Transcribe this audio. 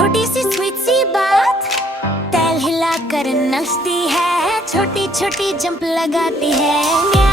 छोटी सी स्वीट सी बात तैल हिला कर नचती है, छोटी छोटी जंप लगाती है।